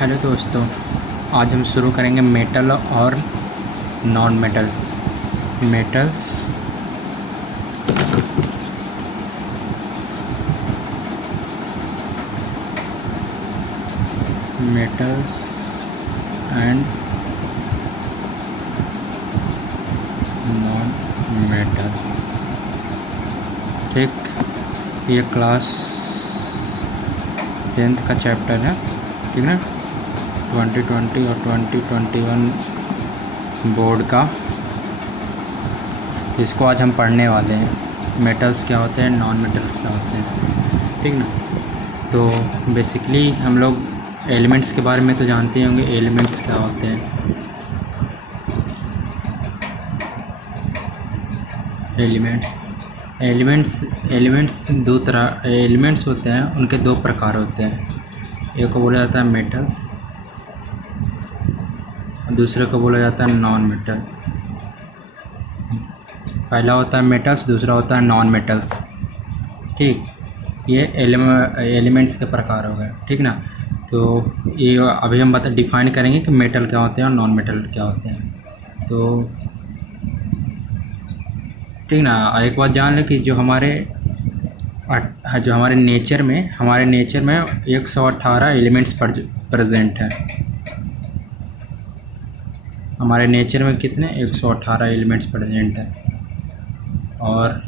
Hello दोस्तों, आज हम शुरू करेंगे मेटल और non metal. Metals metals and non metal. ठीक, ये क्लास 10th का चैप्टर है। ठीक ना, 2020 और 2021 बोर्ड का। इसको आज हम पढ़ने वाले हैं। मेटल्स क्या होते हैं, नॉन मेटल्स क्या होते हैं। ठीक ना, तो बेसिकली हम लोग एलिमेंट्स के बारे में तो जानते ही होंगे। एलिमेंट्स क्या होते हैं। एलिमेंट्स दो तरह एलिमेंट्स होते हैं, उनके दो प्रकार होते हैं। एक को बोला जाता है मेटल्स, दूसरे को बोला जाता है नॉन मेटल्स। पहला होता है मेटल्स, दूसरा होता है नॉन मेटल्स। ठीक, ये एलिमेंट्स के प्रकार हो गए। ठीक ना, तो ये अभी हम डिफाइन करेंगे कि मेटल क्या होते हैं और नॉन मेटल क्या होते हैं। तो ठीक ना, एक बात जान लें कि जो हमारे नेचर में 118 एलिमेंट्स प्रेजेंट हैं। हमारे नेचर में कितने 118 एलिमेंट्स प्रेजेंट हैं। और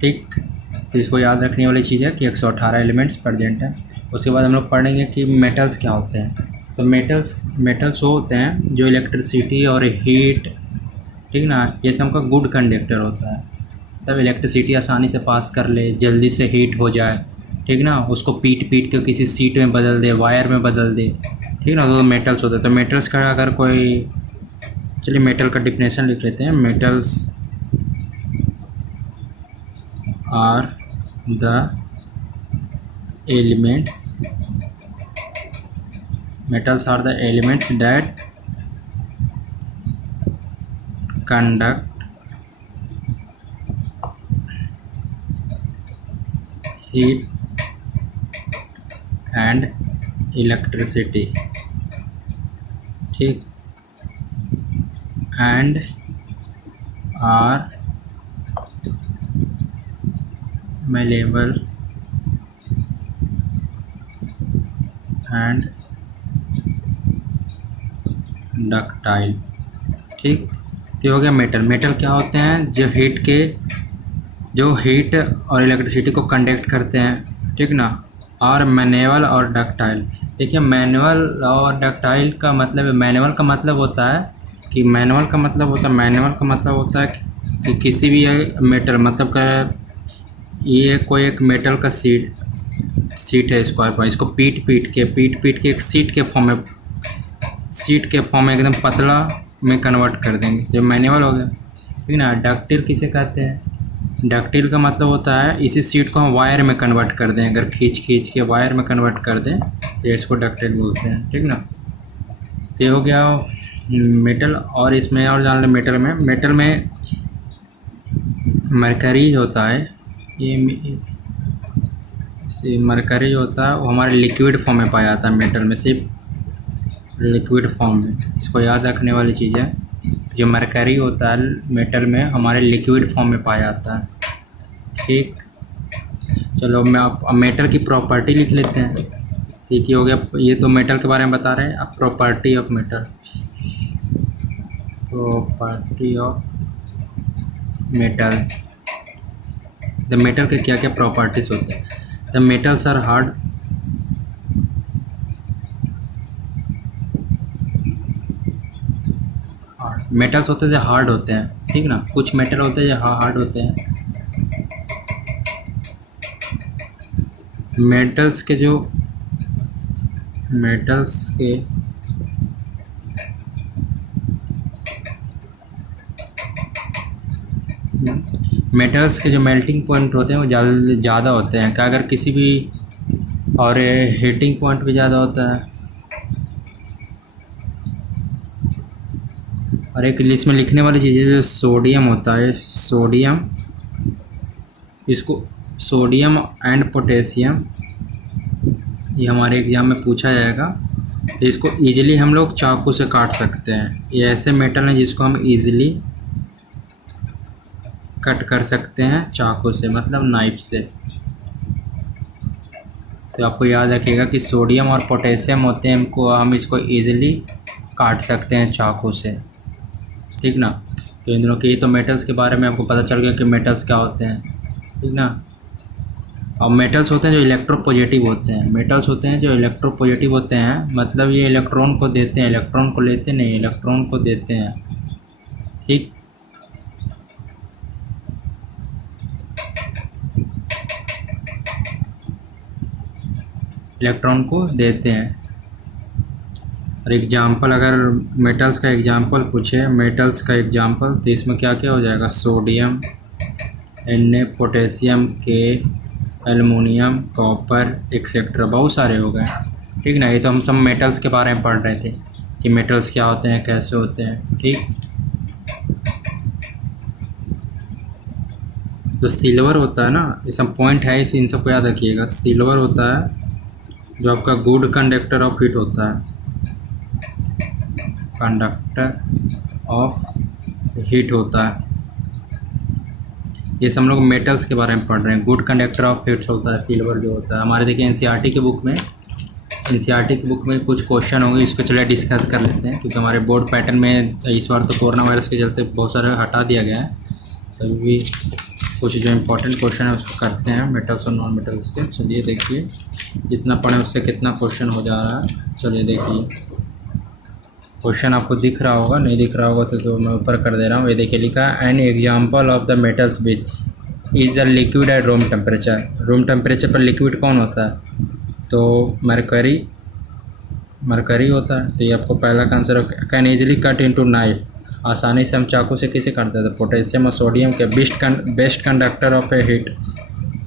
ठीक, तो इसको याद रखने वाली चीज़ है कि 118 एलिमेंट्स प्रेजेंट हैं। उसके बाद हम लोग पढ़ेंगे कि मेटल्स क्या होते हैं। तो मेटल्स वो होते हैं जो इलेक्ट्रिसिटी और हीट, ठीक ना, ये सब का गुड कंडक्टर होता है। तब इलेक्ट्रिसिटी आसानी से पास कर ले, जल्दी से हीट हो जाए, ठीक ना, उसको पीट के किसी सीट में बदल दे, वायर में बदल दे, ठीक ना, तो मेटल्स होते हैं। तो मेटल्स का अगर कोई, चलिए मेटल का डिफिनेशन लिख लेते हैं। Metals are the elements that conduct heat and electricity, ठीक, and are malleable and ductile। ठीक, तो हो गया मेटल क्या होते हैं, जो हीट और इलेक्ट्रिसिटी को कंडक्ट करते हैं। ठीक ना, और मैनुअल और डक्टाइल। देखिए, मैनुअल और डक्टाइल का मतलब, मैनुअल का मतलब होता है कि किसी भी मेटल, मतलब का ये कोई एक मेटल का सीट है स्क्वायर पर, इसको पीट के एक सीट के फॉर्म में एकदम पतला में कन्वर्ट कर देंगे, तो मैनुअल हो गया। ठीक ना, डक्टाइल किसे कहते हैं। डक्टाइल का मतलब होता है इसी सीट को हम वायर में कन्वर्ट कर दें, अगर खींच के वायर में कन्वर्ट कर दें तो इसको डक्टाइल बोलते हैं। ठीक ना, तो ये हो गया मेटल। और इसमें और जान लें, मेटल में मरकरी होता है। ये मरकरी होता है, वो हमारे लिक्विड फॉर्म में पाया जाता है। मेटल में सिर्फ लिक्विड फॉर्म में, इसको याद रखने वाली चीज़ है। जो मरकरी होता है मेटल में हमारे लिक्विड फॉर्म में पाया जाता है। ठीक, चलो मैं अब मेटल की प्रॉपर्टी लिख लेते हैं। ठीक ही हो गया, ये तो मेटल के बारे में बता रहे हैं। अब property of metals. The metal के क्या क्या प्रॉपर्टीज़ होते हैं। The metals are hard, metals होते हैं जो हार्ड होते हैं। ठीक ना, कुछ मेटल होते हैं जो हार्ड होते हैं। मेटल्स के जो मेल्टिंग पॉइंट होते हैं वो ज़्यादा होते हैं। क्या, अगर किसी भी, और हीटिंग पॉइंट भी ज़्यादा होता है। और एक लिस्ट में लिखने वाली चीज़ है जो सोडियम होता है। सोडियम एंड पोटेशियम ये हमारे एग्ज़ाम में पूछा जाएगा। तो इसको ईजिली हम लोग चाकू से काट सकते हैं। ये ऐसे मेटल हैं जिसको हम ईजिली कट कर सकते हैं चाकू से, मतलब नाइफ से। तो आपको याद रखिएगा कि सोडियम और पोटेशियम होते हैं, इनको हम इसको ईजिली काट सकते हैं चाकू से, ठीक ना। तो इन दोनों के, ये तो मेटल्स के बारे में आपको पता चल गया कि मेटल्स क्या होते हैं, ठीक ना। और मेटल्स होते हैं जो इलेक्ट्रोपॉजिटिव होते हैं। मेटल्स होते हैं जो इलेक्ट्रोपॉजिटिव होते हैं, मतलब ये इलेक्ट्रॉन को देते हैं, इलेक्ट्रॉन को लेते नहीं, इलेक्ट्रॉन को देते हैं, ठीक। इलेक्ट्रॉन को देते हैं। और एग्जाम्पल, अगर मेटल्स का एग्जाम्पल पूछे, मेटल्स का एग्जाम्पल, तो इसमें क्या क्या हो जाएगा? सोडियम, Na, पोटेशियम, के, एलुमिनियम, कॉपर, एक्सेट्रा, बहुत सारे हो गए, ठीक ना। ये तो हम सब मेटल्स के बारे में पढ़ रहे थे कि मेटल्स क्या होते हैं, कैसे होते हैं, ठीक। जो सिल्वर होता है ना, ये सब पॉइंट है, इस इन सबको याद रखिएगा। सिल्वर होता है जो आपका गुड कंडक्टर ऑफ हीट होता है, कंडक्टर ऑफ हीट होता है। ये सब हम लोग मेटल्स के बारे में पढ़ रहे हैं। गुड कंडक्टर ऑफ हीट्स होता है सिल्वर जो होता है। हमारे देखिए एनसीईआरटी की बुक में कुछ क्वेश्चन होंगे, इसको चलिए डिस्कस कर लेते हैं, क्योंकि हमारे बोर्ड पैटर्न में इस बार तो कोरोना वायरस के चलते बहुत सारे हटा दिया गया है। तभी भी कुछ जो इम्पोर्टेंट क्वेश्चन है उसको करते हैं, मेटल्स और नॉन मेटल्स के। चलिए देखिए, जितना पढ़ें उससे कितना क्वेश्चन हो जा रहा है। चलिए देखिए, क्वेश्चन आपको दिख रहा होगा, नहीं दिख रहा होगा तो मैं ऊपर कर दे रहा हूँ। ये देखिए लिखा है, an example of the metals which is a liquid at room temperature. Room temperature पर लिक्विड कौन होता है? तो मरकरी होता है। तो ये आपको पहला का आंसर है। Can easily cut into knife, आसानी से हम चाकू से किसे काटते थे? पोटेशियम और सोडियम के। Best conductor of A heat,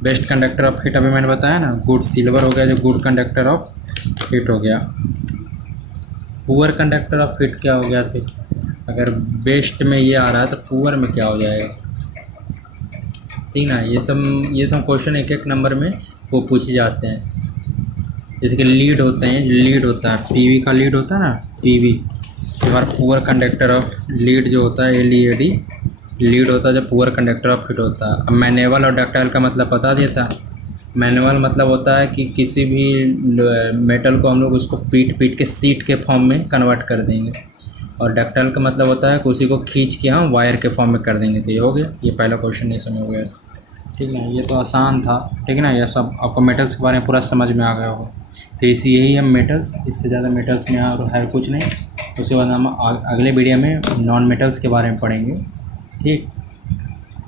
best conductor of heat अभी मैंने बताया ना, गुड सिल्वर हो गया जो गुड कंडक्टर ऑफ हीट हो गया। पुअर कंडक्टर ऑफ हीट क्या हो गया फिर? अगर बेस्ट में ये आ रहा है तो पुअर में क्या हो जाएगा, ठीक ना। ये सब क्वेश्चन एक एक नंबर में वो पूछे जाते हैं। जैसे कि लीड होते हैं, लीड होता है, पीवी का लीड होता है ना, पीवी। तो बार पुअर कंडक्टर ऑफ लीड जो होता है, LEAD लीड होता है जो पुअर कंडक्टर ऑफ हीट होता है। अब मैनुअल और डक्टाइल का मतलब बता दिया था। मैनुअल मतलब होता है कि किसी भी मेटल को हम लोग उसको पीट के सीट के फॉर्म में कन्वर्ट कर देंगे, और डक्टाइल का मतलब होता है कि उसी को खींच के हम वायर के फॉर्म में कर देंगे। तो ये हो गया, ये पहला क्वेश्चन ये समझ हो गया, ठीक है। ये तो आसान था, ठीक है ना। ये सब आपको मेटल्स के बारे में पूरा समझ में आ गया होगा। तो यही है मेटल्स, इससे ज़्यादा मेटल्स में और है कुछ नहीं। उसके बाद हम अगले वीडियो में नॉन मेटल्स के बारे में पढ़ेंगे, ठीक।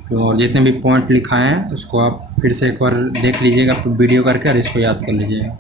तो और जितने भी पॉइंट लिखाए हैं उसको आप फिर से एक बार देख लीजिएगा वीडियो करके, और इसको याद कर लीजिएगा।